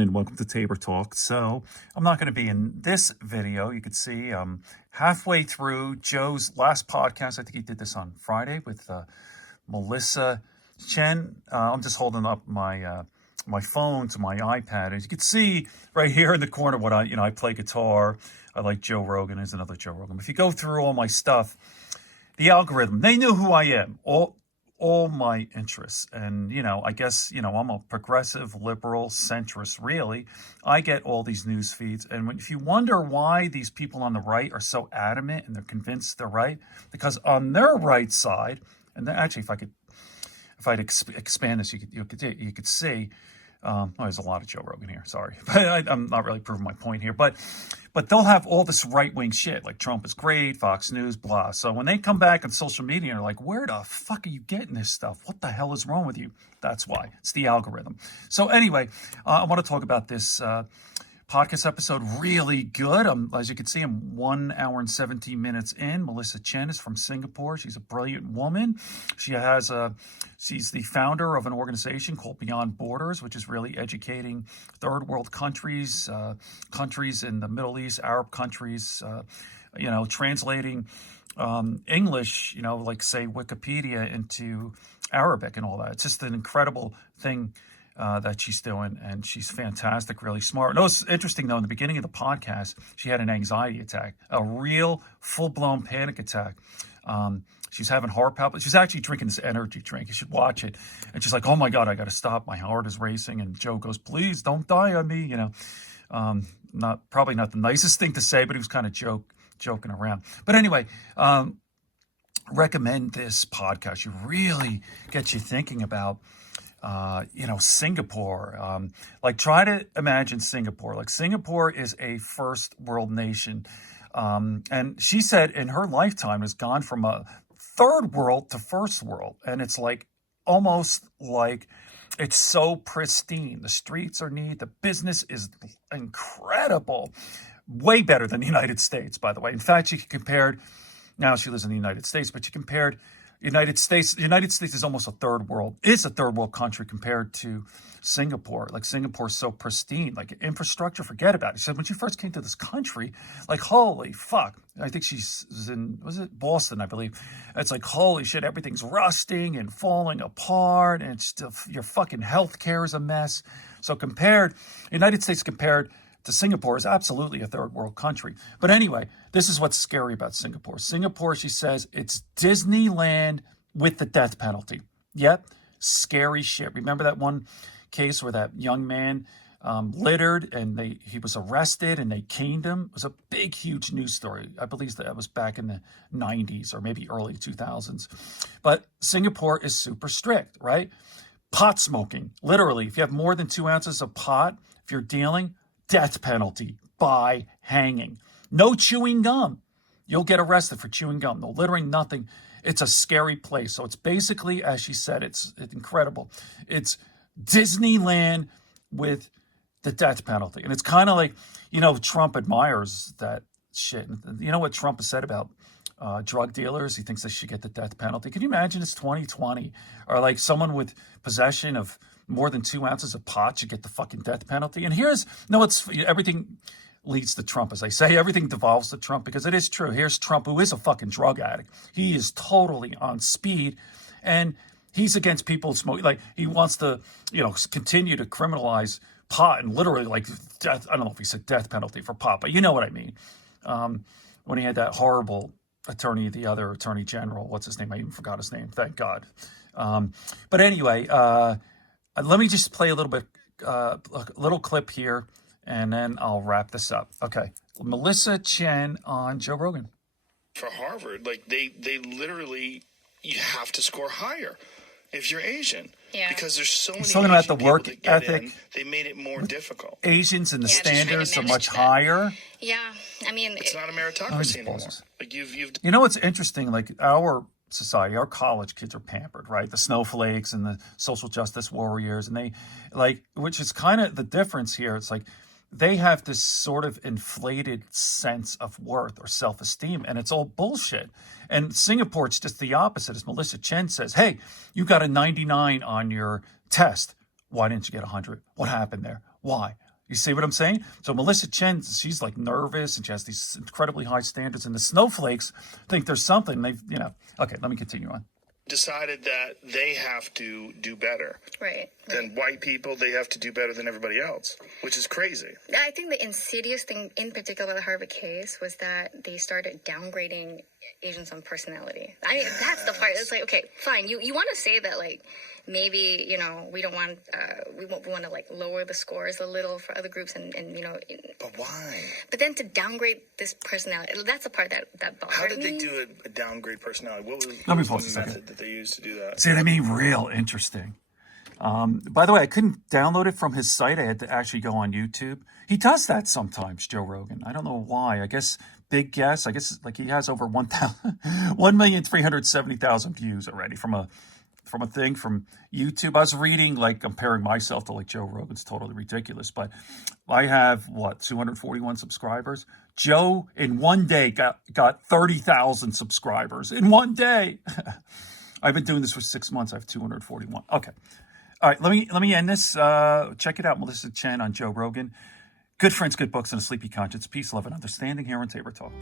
and welcome to Tabor Talk. So I'm not going to be in this video. You can see I'm halfway through Joe's last podcast. I think he did this on Friday with Melissa Chen. I'm just holding up my my phone to my iPad. As you can see right here in the corner, what I play guitar. I like Joe Rogan. There's another Joe Rogan. If you go through all my stuff, the algorithm, they knew who I am. All my interests. And, I guess, I'm a progressive, liberal, centrist, really. I get all these news feeds. And if you wonder why these people on the right are so adamant and they're convinced they're right, because on their right side, and actually, if I'd expand this, you could see, there's a lot of Joe Rogan here, sorry. But I'm not really proving my point here. But they'll have all this right-wing shit, like Trump is great, Fox News, blah. So when they come back on social media and are like, where the fuck are you getting this stuff? What the hell is wrong with you? That's why. It's the algorithm. So anyway, I want to talk about this podcast episode. Really good. As you can see, I'm 1 hour and 17 minutes in. Melissa Chen is from Singapore. She's a brilliant woman. She's the founder of an organization called Beyond Borders, which is really educating third world countries, countries in the Middle East, Arab countries, translating English, like say Wikipedia into Arabic and all that. It's just an incredible thing that she's doing, and she's fantastic, really smart. No, it's interesting, though, in the beginning of the podcast, she had an anxiety attack, a real full-blown panic attack. She's having heart palpitations. She's actually drinking this energy drink. You should watch it. And she's like, oh, my God, I got to stop. My heart is racing. And Joe goes, please, don't die on me, Probably not the nicest thing to say, but he was kind of joking around. But anyway, recommend this podcast. You really get you thinking about Singapore. Try to imagine Singapore. Like, Singapore is a first world nation. And she said in her lifetime has gone from a third world to first world. And it's like, almost like it's so pristine. The streets are neat. The business is incredible. Way better than the United States, by the way. In fact, she compared, now she lives in the United States, but she compared the United States is almost a third world country compared to Singapore. Like, Singapore is so pristine, like infrastructure, forget about it. She said when she first came to this country, like, holy fuck. I think she's in, was it Boston, I believe. It's like, holy shit, everything's rusting and falling apart, and it's still, your fucking healthcare is a mess. So United States compared to Singapore is absolutely a third world country. But anyway, this is what's scary about Singapore. Singapore, she says, it's Disneyland with the death penalty. Yep, scary shit. Remember that one case where that young man littered and he was arrested and they caned him? It was a big, huge news story. I believe that was back in the 90s or maybe early 2000s. But Singapore is super strict, right? Pot smoking, literally, if you have more than 2 ounces of pot, if you're dealing, death penalty by hanging. No chewing gum. You'll get arrested for chewing gum. No littering, nothing. It's a scary place. So it's basically, as she said, it's incredible. It's Disneyland with the death penalty. And it's kind of like, Trump admires that shit. You know what Trump has said about drug dealers? He thinks they should get the death penalty. Can you imagine it's 2020? Or like someone with possession of more than 2 ounces of pot should get the fucking death penalty. And everything leads to Trump, as I say. Everything devolves to Trump because it is true. Here's Trump, who is a fucking drug addict. He is totally on speed, and he's against people smoking. Like, he wants to, continue to criminalize pot and literally, like, death. I don't know if he said death penalty for pot, but you know what I mean. When he had that horrible attorney, the other attorney general, what's his name? I even forgot his name. Thank God. But anyway, let me just play a little clip here, and then I'll wrap this up. Okay. Melissa Chen on Joe Rogan. For Harvard, like they literally, you have to score higher if you're Asian. Yeah. Because there's so many. He's talking about the work ethic. They made it more difficult. Asians and the standards are much higher. Yeah. I mean, it's not a meritocracy anymore. Like you've. You know what's interesting? Like, our society, our college kids are pampered, right? The snowflakes and the social justice warriors, and they, like, which is kind of the difference here. It's like they have this sort of inflated sense of worth or self-esteem, and it's all bullshit. And Singapore, it's just the opposite. As Melissa Chen says, hey, you got a 99 on your test. Why didn't you get 100? What happened there? Why? You see what I'm saying? So Melissa Chen, she's like nervous and she has these incredibly high standards, and the snowflakes think there's something. They've, okay, let me continue on. Decided that they have to do better. Right. Than white people, they have to do better than everybody else, which is crazy. I think the insidious thing in particular with the Harvard case was that they started downgrading Asians on personality. I mean, that's the part. It's like, okay, fine. You want to say that, like, maybe, we don't want, we want to, like, lower the scores a little for other groups and But why? But then to downgrade this personality, that's the part that bothered me. How did they do a downgrade personality? What was the method that they used to do that? See what I mean? Real interesting. By the way, I couldn't download it from his site. I had to actually go on YouTube. He does that sometimes, Joe Rogan. I don't know why. I guess, big guess, like he has over 1,370,000 views already from a thing from YouTube. I was reading, like, comparing myself to, like, Joe Rogan's totally ridiculous, but I have 241 subscribers. Joe in one day got 30,000 subscribers in one day. I've been doing this for 6 months. I have 241. Okay. All right, let me end this. Check it out, Melissa Chen on Joe Rogan. Good friends, good books, and a sleepy conscience. Peace, love, and understanding here on Tabor Talk.